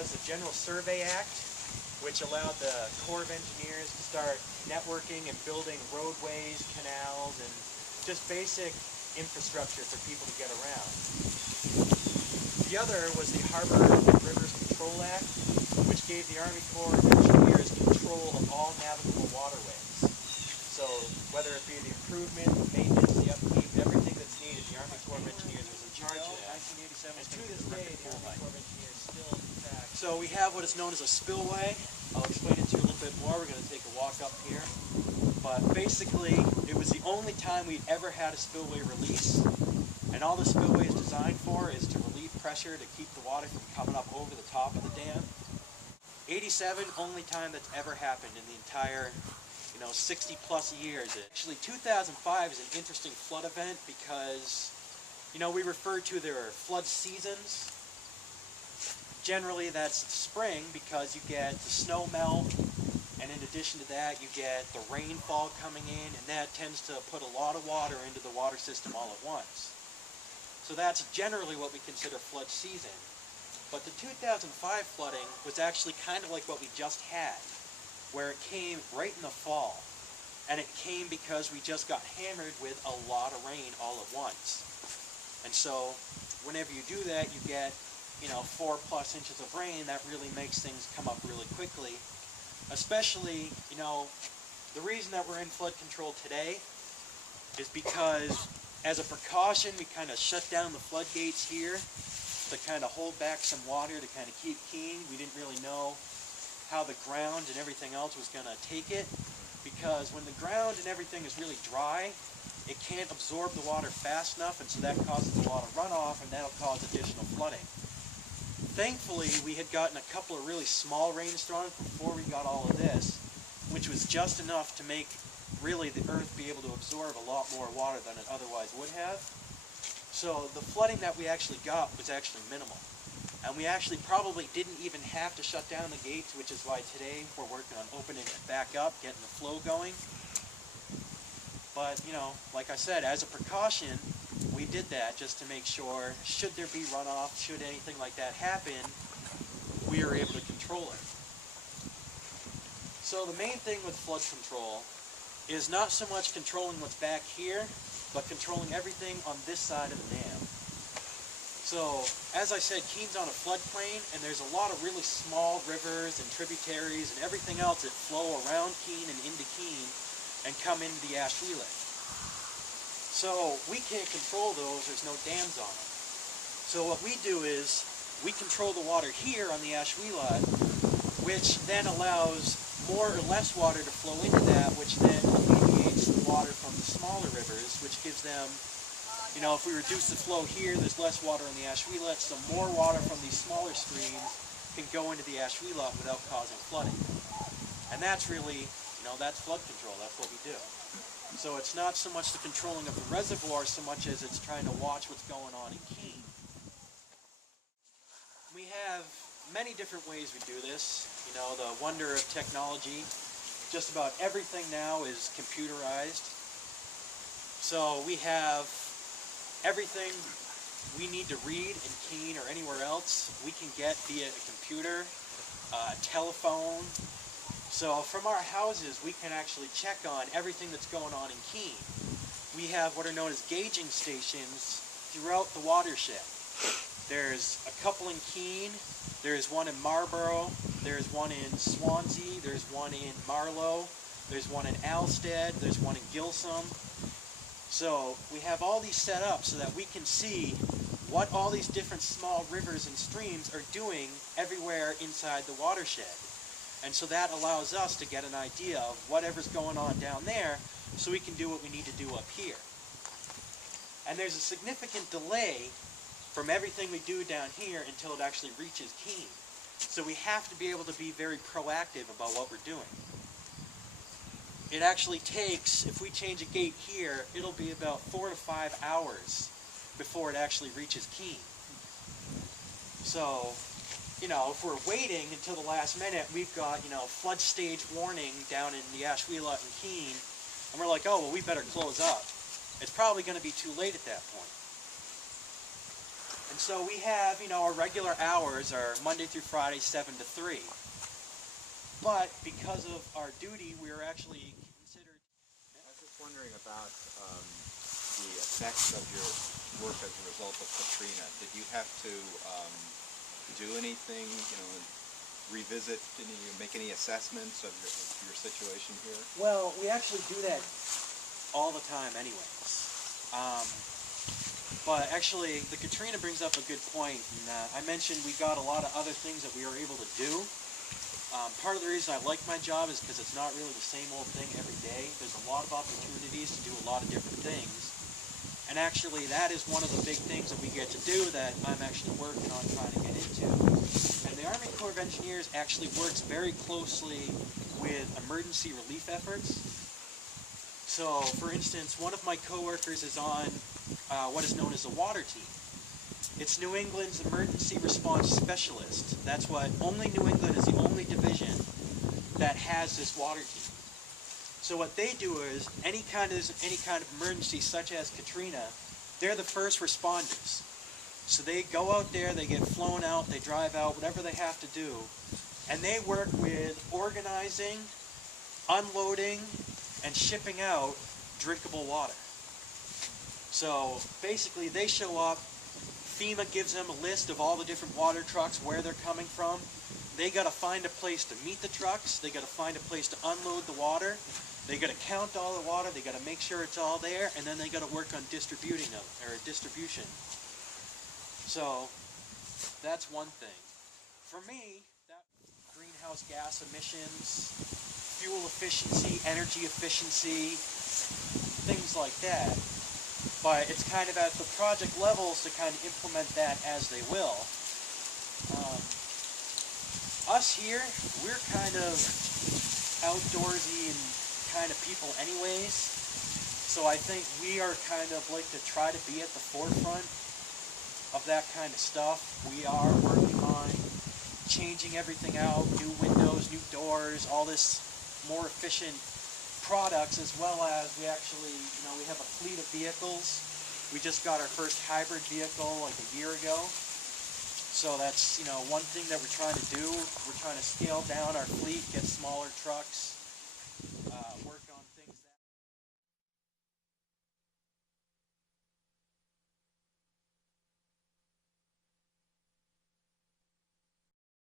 was the General Survey Act, which allowed the Corps of Engineers to start networking and building roadways, canals, and just basic infrastructure for people to get around. The other was the Harbor and Rivers Control Act, which gave the Army Corps of Engineers control of all navigable waterways. So whether it be the improvement, the maintenance, the upkeep, everything that's needed, the Army Corps of Engineers was in charge of that. 1987 and to this day, the Army Corps of Engineers still intact. So we have what is known as a spillway. I'll explain it to you a little bit more. We're going to take a walk up here. But basically, it was the only time we'd ever had a spillway release. And all the spillway is designed for is to relieve pressure to keep the water from coming up over the top of the dam. 87, only time that's ever happened in the entire 60 plus years. Actually 2005 is an interesting flood event because we refer to their flood seasons. Generally that's spring because you get the snow melt, and in addition to that you get the rainfall coming in, and that tends to put a lot of water into the water system all at once. So that's generally what we consider flood season. But the 2005 flooding was actually kind of like what we just had, where it came right in the fall. And it came because we just got hammered with a lot of rain all at once. And so whenever you do that, you get 4+ inches of rain. That really makes things come up really quickly. Especially, the reason that we're in flood control today is because as a precaution, we kind of shut down the floodgates here to kind of hold back some water to kind of keep Keene. We didn't really know how the ground and everything else was going to take it, because when the ground and everything is really dry, it can't absorb the water fast enough, and so that causes a lot of runoff, and that'll cause additional flooding. Thankfully, we had gotten a couple of really small rainstorms before we got all of this, which was just enough to make really the earth be able to absorb a lot more water than it otherwise would have. So the flooding that we actually got was actually minimal. And we actually probably didn't even have to shut down the gates, which is why today we're working on opening it back up, getting the flow going. But, like I said, as a precaution, we did that just to make sure, should there be runoff, should anything like that happen, we are able to control it. So the main thing with flood control is not so much controlling what's back here, but controlling everything on this side of the dam. So, as I said, Keene's on a floodplain, and there's a lot of really small rivers and tributaries and everything else that flow around Keene and into Keene and come into the Ashwellet. So, we can't control those, there's no dams on them. So what we do is, we control the water here on the Ashwellet, which then allows more or less water to flow into that, which then alleviates the water from the smaller rivers, which gives them, if we reduce the flow here, there's less water in the Ashwellet, so more water from these smaller streams can go into the Ashwellet without causing flooding. And that's really, that's flood control, that's what we do. So it's not so much the controlling of the reservoir so much as it's trying to watch what's going on in Keene. We have many different ways we do this. The wonder of technology. Just about everything now is computerized. So we have everything we need to read in Keene or anywhere else, we can get via a computer, telephone. So from our houses, we can actually check on everything that's going on in Keene. We have what are known as gauging stations throughout the watershed. There's a couple in Keene, there's one in Marlborough, there's one in Swansea, there's one in Marlow, there's one in Alstead, there's one in Gilsum. So we have all these set up so that we can see what all these different small rivers and streams are doing everywhere inside the watershed. And so that allows us to get an idea of whatever's going on down there so we can do what we need to do up here. And there's a significant delay from everything we do down here until it actually reaches Keene. So we have to be able to be very proactive about what we're doing. It actually takes, if we change a gate here, it'll be about 4 to 5 hours before it actually reaches Keene. So, if we're waiting until the last minute, we've got, flood stage warning down in the Ashwellet and Keene, and we're like, oh, well, we better close up. It's probably going to be too late at that point. And so we have, our regular hours are Monday through Friday, 7 to 3. But because of our duty, we are actually considered... I was just wondering about the effects of your work as a result of Katrina. Did you have to do anything, revisit, make any assessments of your situation here? Well, we actually do that all the time anyways. But actually, the Katrina brings up a good point. And, I mentioned we got a lot of other things that we were able to do. Part of the reason I like my job is because it's not really the same old thing every day. There's a lot of opportunities to do a lot of different things. And actually, that is one of the big things that we get to do that I'm actually working on trying to get into. And the Army Corps of Engineers actually works very closely with emergency relief efforts. So, for instance, one of my coworkers is on what is known as the water team. It's New England's emergency response specialist. That's what, only New England is the only division that has this water team. So what they do is, any kind of emergency such as Katrina, they're the first responders. So they go out there, they get flown out, they drive out, whatever they have to do, and they work with organizing, unloading, and shipping out drinkable water. So basically they show up, FEMA gives them a list of all the different water trucks, where they're coming from. They got to find a place to meet the trucks, they got to find a place to unload the water, they got to count all the water, they got to make sure it's all there, and then they got to work on distribution. So that's one thing. For me, that greenhouse gas emissions, fuel efficiency, energy efficiency, things like that. But it's kind of at the project levels to kind of implement that as they will. Us here, we're kind of outdoorsy and kind of people anyways. So I think we are kind of like to try to be at the forefront of that kind of stuff. We are working on changing everything out, new windows, new doors, all this more efficient products, as well as we actually, we have a fleet of vehicles. We just got our first hybrid vehicle like a year ago. So that's, one thing that we're trying to do. We're trying to scale down our fleet, get smaller trucks,